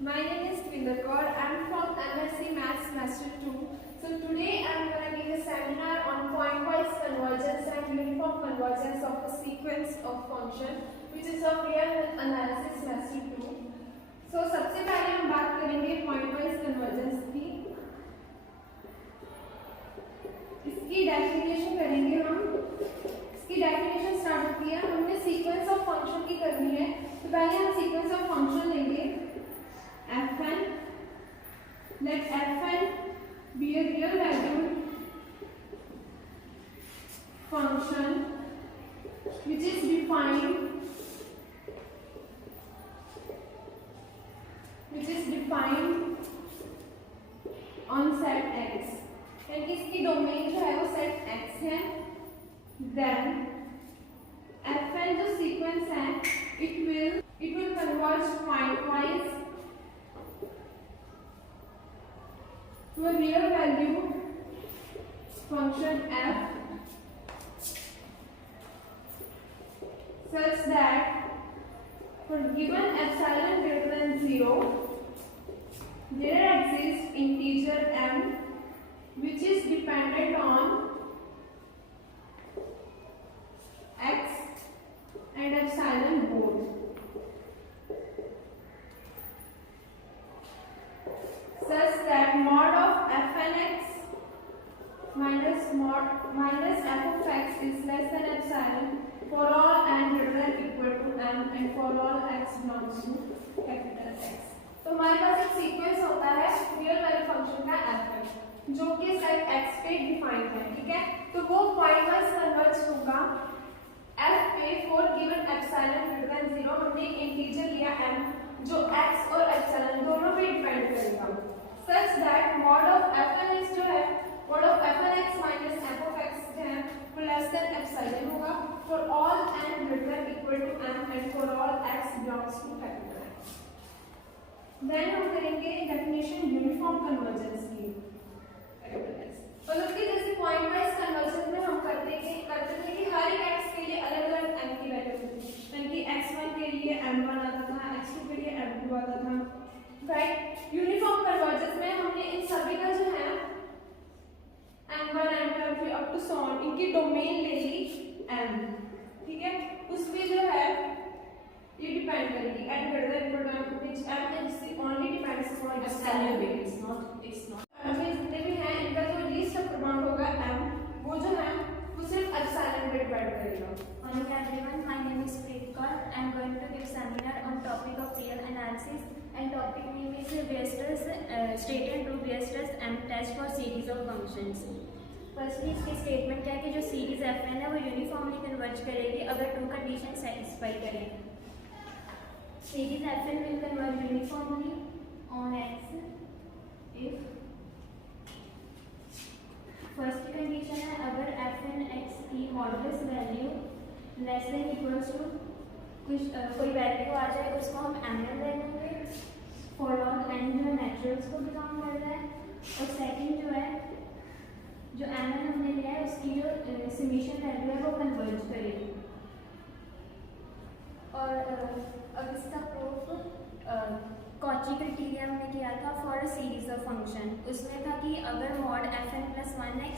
My name is Kvinder Kaur. I am from MSc Maths Semester 2. So today I am going to give a seminar on pointwise convergence and uniform convergence of a sequence of function, which is of real analysis semester 2. So सबसे पहले हम बात करेंगे pointwise convergence की. इसकी definition करेंगे हम. इसकी डेफिनेशन स्टार्ट होती है, हमने सीक्वेंस ऑफ फंक्शन की करनी है. तो पहले हम सीक्वेंस ऑफ फंक्शन लेंगे f1. Let f1 be a real valued function which is defined on set x. यानी इसकी डोमेन जो है वो सेट x है. Then f1 जो सीक्वेंस है it will converge pointwise to a real valued function f such that for given epsilon greater than 0 there exists integer m which is dependent on x and epsilon both. Such that mod of fnx minus f of x is less than epsilon for all n greater than equal to m and for all x belongs to capital X. तो हमारे पास एक sequence होता है real value function का f जो कि set x पे defined है. ठीक है, तो वो पॉइंटवाइज कन्वर्ज होगा f पे for given epsilon greater than 0. हमने एक इंटीजर लिया m जो x और एप्सिलॉन दोनों पे डिपेंड करेगा. Such that mod of fnx जो है mod of fnx minus f of x जो है वो less than epsilon होगा for all n greater than equal to m and for all x belongs to capital X. Then हम करेंगे definition uniform convergence की. मतलब कि जैसे पॉइंट वाइज कन्वर्जन में हम करते थे कि हर एक x के लिए अलग अलग m की वैल्यू होती थी. यानी कि x1 के लिए m1 आता था, x2 के लिए m2 आता था. राइट, यूनिफॉर्म कन्वर्जेंस में हमने इन सभी का जो है m1 m2 m3 up to so on इनकी डोमेन ले ली m. ठीक है, उसमें जो है ये डिपेंड करेगी at greater than equal to m which m is only depends on epsilon base. it's not अभी जितने भी हैं इनका जो लीस्ट अमाउंट होगा m वो जो है वो सिर्फ epsilon पे डिपेंड करेगा. Hello everyone, my name is Preet Kaur. I am going to give seminar on topic of real analysis and topic name is Weierstrass state and prove Weierstrass M test for series of functions. Firstly इसकी statement क्या है कि जो series fn है वो uniformly converge करेगी अगर two condition satisfy करें. Series fn will converge uniformly on x if first condition है अगर fn x की modulus value less than equals to कोई वैल्यू आ जाए उसको हम mn ले लेंगे फॉर ऑल n जो नेचुरल्स को बिलोंग कर रहा है. और सेकंड जो है जो mn हमने लिया है उसकी जो समेशन वैल्यू है वो कन्वर्ज करेगी. और अब इसका प्रूफ कॉची क्राइटेरिया हमने किया था for a series of function. उसमें था कि अगर मॉड fn प्लस 1x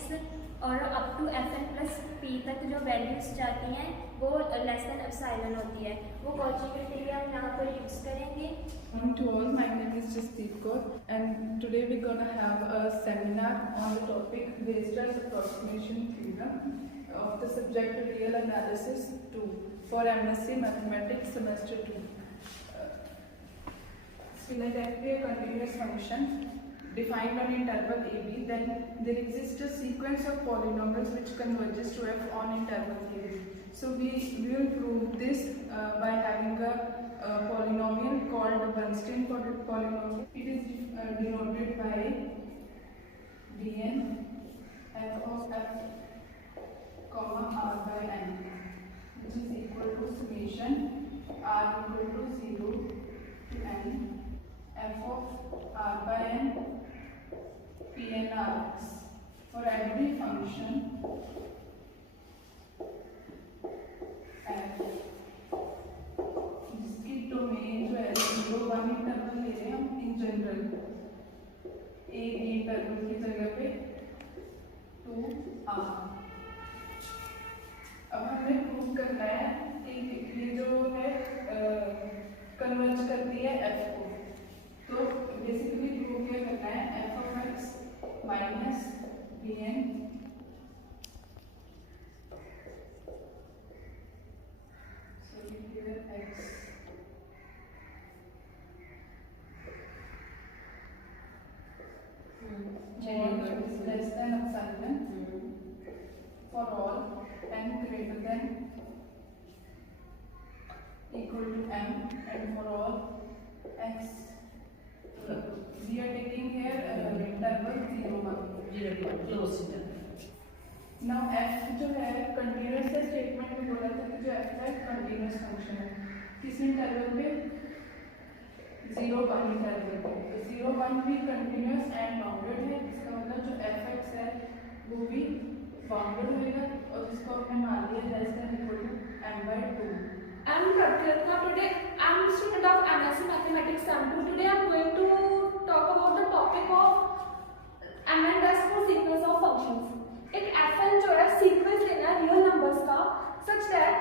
और up to fn plus p तक जो वैल्यूज जाती हैं वो लेस देन एप्सिलॉन होती है. वो कॉची क्राइटेरिया हम यहाँ पर यूज़ करेंगे. Morning to all, my name is Jasdeep Kaur and today we're going to have a seminar on the topic Weierstrass approximation theorem of the subject real analysis 2 for MSc Mathematics semester 2. Let f be a continuous function defined on interval ab, then there exists a sequence of polynomials which converges to f on interval ab. So we will prove this by having a polynomial called Bernstein polynomial. It is denoted by Bn f of f comma r by n, which is equal to summation r equal to 0 to n f of r by n Pn rx for every function f जिसकी domain जो है 0 1 interval ले रहे हैं हम interval की जगह पे 2r। अब हमें प्रूव करना है कि ये जो है कन्वर्ज करती है f को। तो बेसिकली प्रूव क्या करना है, f of x minus bn x less than epsilon for all n greater than equal to m and for all x. We are taking here interval 0 1. Now f जो है continuous है, statement में बोला था कि जो f है continuous function है। किस इंटरवल पे? 0 1 इंटरवल पे। तो 0 1 भी कंटिन्यूअस एंड बाउंडेड है, इसका मतलब जो fx है वो भी बाउंडेड होएगा और जिसको हमने मान लिया less than equal to m/2। I'm Pratyatma. Today I'm a student of MSc Mathematics Sem 2. Today I'm going to talk about the topic of m and s for sequence of functions. एक fn जो है sequence लेना है real numbers का such that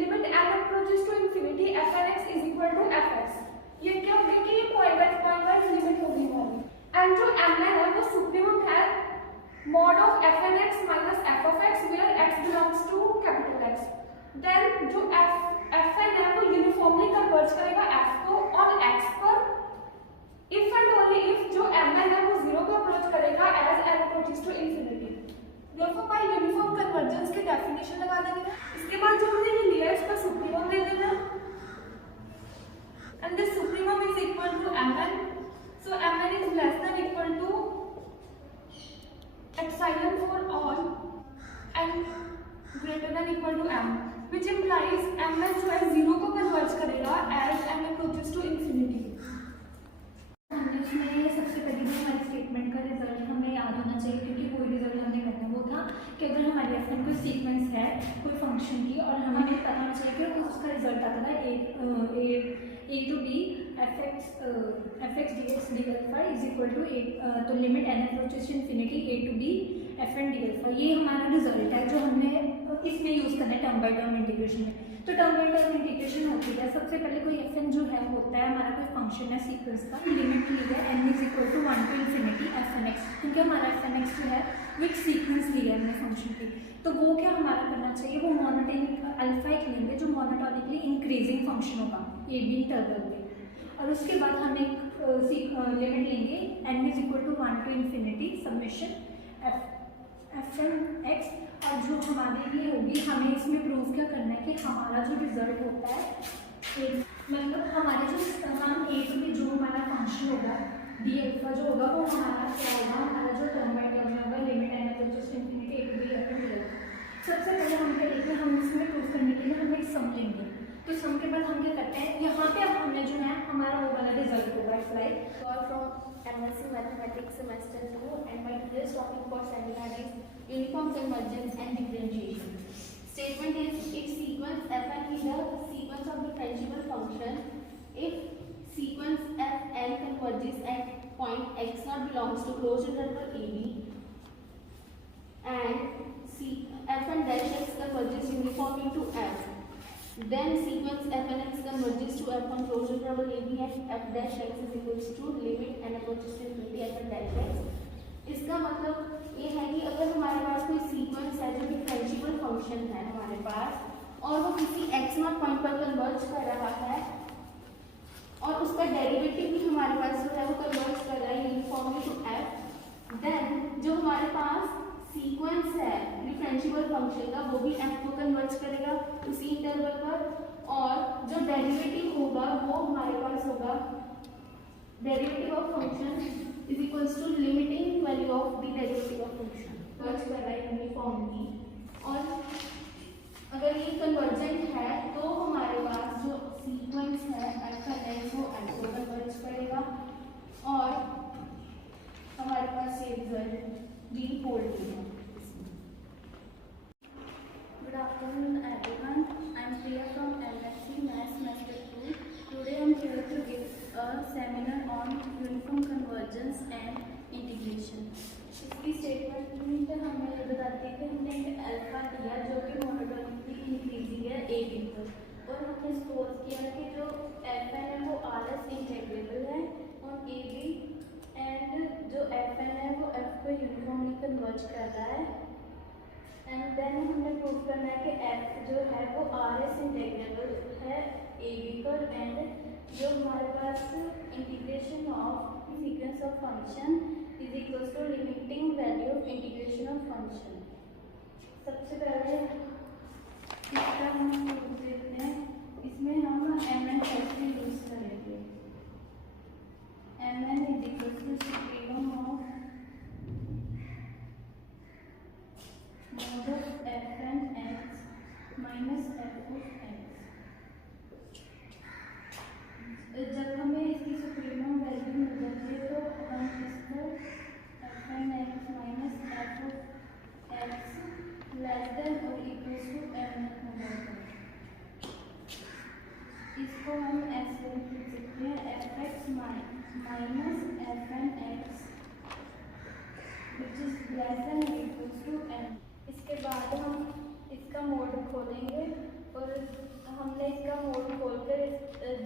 limit n approaches to infinity fnx is equal to fx. ये क्या होगा कि ये पॉइंट वाइज लिमिट होगी हमारी, एंड जो mn है वो सुप्रीमम है mod of fnx minus f of x where x belongs to capital X. Then जो fn है वो यूनिफॉर्मली कन्वर्ज करेगा f को और x पर if and only if जो mn है वो 0 को अप्रोच करेगा as n approaches to infinity. देखो भाई यूनिफॉर्म कन्वर्जेंस की डेफिनेशन लगा देंगे ना, इसके बाद जो हमने ये लिया है इसका सुप्रीमम ले लेना and this supremum is equal to mn. So mn is less than equal to epsilon for all and greater than equal to m, which implies mn जो है 0 को कन्वर्ज करेगा as n approaches to infinity. हमने उसमें सबसे पहले जो हमारे स्टेटमेंट का रिजल्ट हमें याद होना चाहिए, क्योंकि कोई रिजल्ट हमने करना वो था कि अगर हमारे एफ कोई सीक्वेंस है कोई फंक्शन की और हमें पता होना चाहिए कि उसका रिजल्ट आता था a to B f x d x d alpha is equal to a, तो limit N approaches to infinity A to B F N d alpha. ये हमारा रिजल्ट है जो हमने इसमें यूज़ करना है टर्म बाई टर्म इंटीग्रेशन में। तो टर्म बाई टर्म इंटीग्रेशन होती है, सबसे पहले कोई एफ एन जो है होता है हमारा कोई फंक्शन है सीक्वेंस का, लिमिट ली है N is equal to 1 to infinity F N X, क्योंकि हमारा एफ एन एक्स जो है विच सीक्वेंस ली है हमने फंक्शन की। तो वो क्या हमारा करना चाहिए, वो मोनोटोनिक अल्फा एक लेंगे जो मोनोटोनिकली इंक्रीजिंग फंक्शन होगा ए बी इंटरवल पे, और उसके बाद हम एक लिमिट लेंगे N is equal to 1 to infinity summation F N X, और जो हमारे ये होगी हमें इसमें प्रूव क्या करना है कि हमारा जो रिजल्ट होता है मतलब हमारे जो हम ए टू बी जो हमारा फंक्शन होगा डी एल्फा जो होगा वो हमारा क्या होगा, हमारा जो टर्म बाई टर्म होगा limit N approaches to infinity A to B F N D. सबसे पहले हम क्या लेंगे, हम इसमें प्रूव करने के लिए हम एक सम लेंगे, तो सम के बाद हम क्या करते हैं यहाँ पे अब हमने जो है हमारा वो वाला रिजल्ट होगा apply from MSc Mathematics Semester 2, and my today's topic for seminar is uniform convergence and differentiation. Statement is if sequence fn is a sequence of differentiable function, if sequence fn converges at point x0 belongs to closed interval ab and fn dash x converges uniformly to f, then sequence fnx converges to f on closed interval ab and f dash x is equals to limit n approaches to infinity fn dash x. इसका मतलब ये है कि अगर हमारे पास कोई sequence है जो डिफरेंशिएबल फंक्शन है हमारे पास और वो किसी x0 पॉइंट पर कन्वर्ज कर रहा है और उसका डेरिवेटिव भी हमारे पास जो है वो कन्वर्ज कर रहा है यूनिफॉर्मली टू f, देन जो हमारे पास सीक्वेंस है डिफरेंशिएबल फंक्शन का वो भी f को कन्वर्ज करेगा उसी इंटरवल पर, और जो डेरिवेटिव होगा वो हमारे पास होगा derivative of function is equals to limiting value of the derivative of function converge कर रहा है यूनिफॉर्मली। और अगर ये कन्वर्जेंट है तो हमारे पास जो सीक्वेंस है f का x वो f को कन्वर्ज करेगा और हमारे पास ये रिजल्ट भी होल्ड है। Good afternoon everyone, I am Priya from MSc Maths Semester 2. Today I am here to give a seminar on uniform convergence and integration. इसकी स्टेटमेंट हमें बताती है कि हमने अल्फा लिया जो कि मोनोटोनिकली इंक्रीजिंग है ए बी पर, और हमने सपोज किया कि जो एफ एन है वो आर एस इंटेग्रेबल है ऑन ए बी, एंड जो एफ एन है वो एफ को यूनिफॉर्मली कन्वर्ज कर रहा है, एंड देन हमने प्रूव करना है कि एफ जो है वो आर एस इंटेग्रेबल है ए बी पर, एंड जो हमारे पास integration of sequence of function is equal to limiting value of integration of function. सबसे पहले इसका हम प्रूफ देखते हैं। इसमें हम एम एन कैसे यूज करेंगे। M n is equal to supremum of mod of f n x minus f of x। जब हमें इसकी सुप्रीमम वैल्यू मिल जाती है तो हम इसको F N X minus F of X less than और इक्वल टू एम हो जाता है। इसको हम ऐसे लिख सकते हैं F X minus F N X which is less than और इक्वल टू एम। इसके बाद हम इसका मोड खोलेंगे, और हमने इसका मोड खोलकर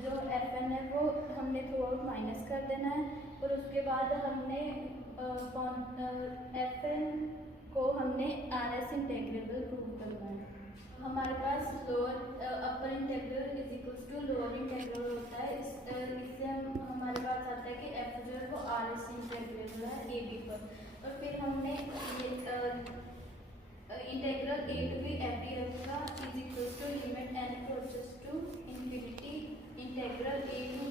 जो एफ एन है वो हमने थ्रू आउट माइनस कर देना है, और उसके बाद हमने एफ एन को हमने आर एस इंटेग्रेबल प्रूव करना है। हमारे पास lower upper integral is equal to lower integral होता है। इससे हमारे पास आता है कि एफ जो है वो आर एस इंटेग्रेबल है ए बी पर, और फिर हमने integral a to B f d f का is equal to limit N approaches to infinity integral a to